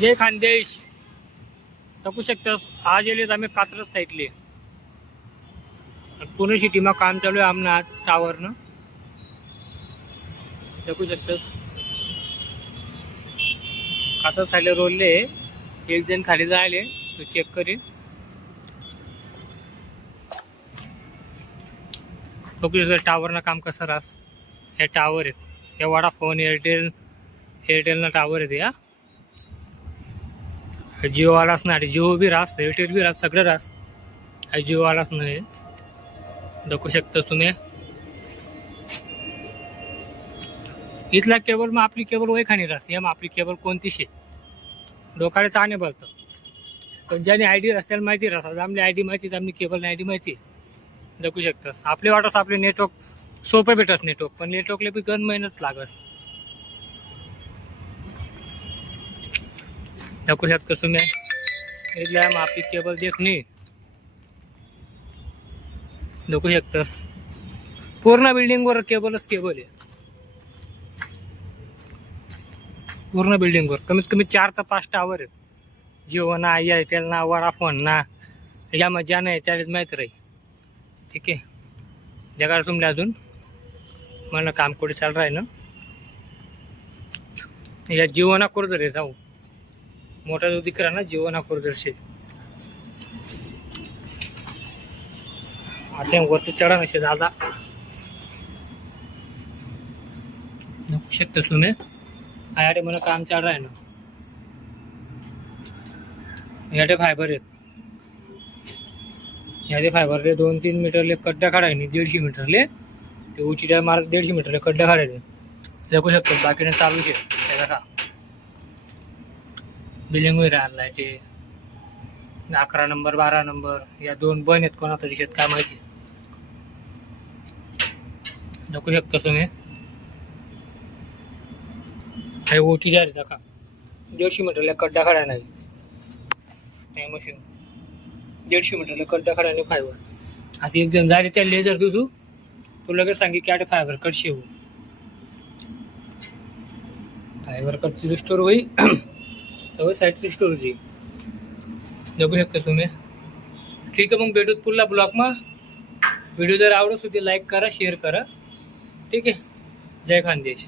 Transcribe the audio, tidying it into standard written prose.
जय खानदेश. टाकू शकतास. आज येलेत आम्ही कात्रज साईडले. पुणे सिटीमा काम चालू आहे आमना आज टावरनं. टाकू शकतास. कात्रज साईडला रोलले एक जण खाली जायले तो चेक करीन. बघू टावरनं काम कसं रास. हे टावर आहेत हे वडाफोन एअरटेलना टावर आहेत या. जिओवालाच नाही जिओ बी रास एअरटेल बी रास सगळं रास. जिओवालाच नाही दाखवू शकता तुम्ही. इथला केबल मग आपली केबल वय खाणी रास या. मग आपली केबल कोणतीच आहे डोकाला ताणे बोलतो. पण ज्याने आय डी रस्त्याला माहिती रास आमली आय डी माहिती आमली केबल आय डी माहिती दाखवू शकतास. आपले वाटस आपले नेटवर्क सोपे भेटस नेटवर्क पण नेटवर्कला बी गण मेहनत लागस. दाखवू शकता तुम्ही. इथल्या मग आपली केबल देखणी दाखवू शकतास. पूर्ण बिल्डिंगवर केबलच केबल आहे. पूर्ण बिल्डिंगवर कमीत कमी 4 ते 5 टावर आहेत. जिओ ना एअरटेल ना वडाफोन ना या मजा नाही त्यालाच माहीत राहील. ठीक आहे जगाला तुमले अजून मला काम कुठे चालू आहे ना या जीवना करू रे जाऊ मोठा जो दिकरा ना जीवना करू दर्शे. आता वरती चढा नसे दादा दाखवू शकता तुम्ही. याडे मला काम चालू आहे ना. याडे फायबर आहेत. याडे फायबरले 2-3 मीटरले खड्डा काढायनी 150 मीटरले ते उचिटा मार्ग 150 मीटरले खड्डा काढायचे दाखवू शकतो. बाकीने चालू आहे त्याला का बिलिंग वगैरे आणलाय ते 11 नंबर 12 नंबर या 2 बन आहेत कोणा तरी शेत काय माहिती दाखवू शकतो तुम्ही. काही ओटी द्यायचा का 150 मीटरला खड्डा काढाय नाही मशीन 150 मीटरला खड्डा काढा नाही फायबर. आता एक जण जायला त्या लेजर तू लगेच सांगे की आटे फायबर कट शेवू फायबर कट रिस्टोर होई तर साईट रिस्टोर होती जगू शकता तुम्ही. ठीक आहे मग भेटूत पुढला ब्लॉगमा. व्हिडिओ जर आवडत होती लाईक करा शेअर करा. ठीक आहे जय खानदेश.